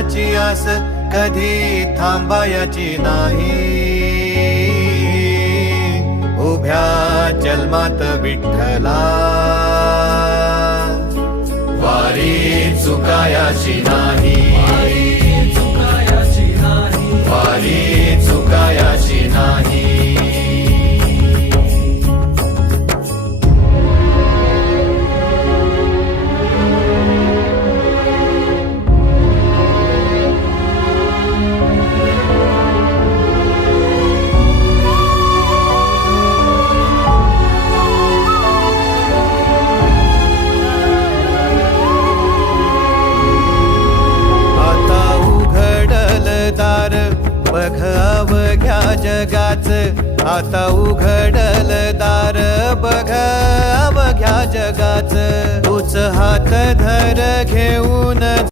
देवाची आस कधी थांबायची नाही. उभ्या जन्मात विठ्ठला वारी चुकायाची नाही. वारी चुकायाची नाही. बघ अवघ्या जगाच, आता उघडल दार बघ अवघ्या जगाच. तूच हात धर घेऊन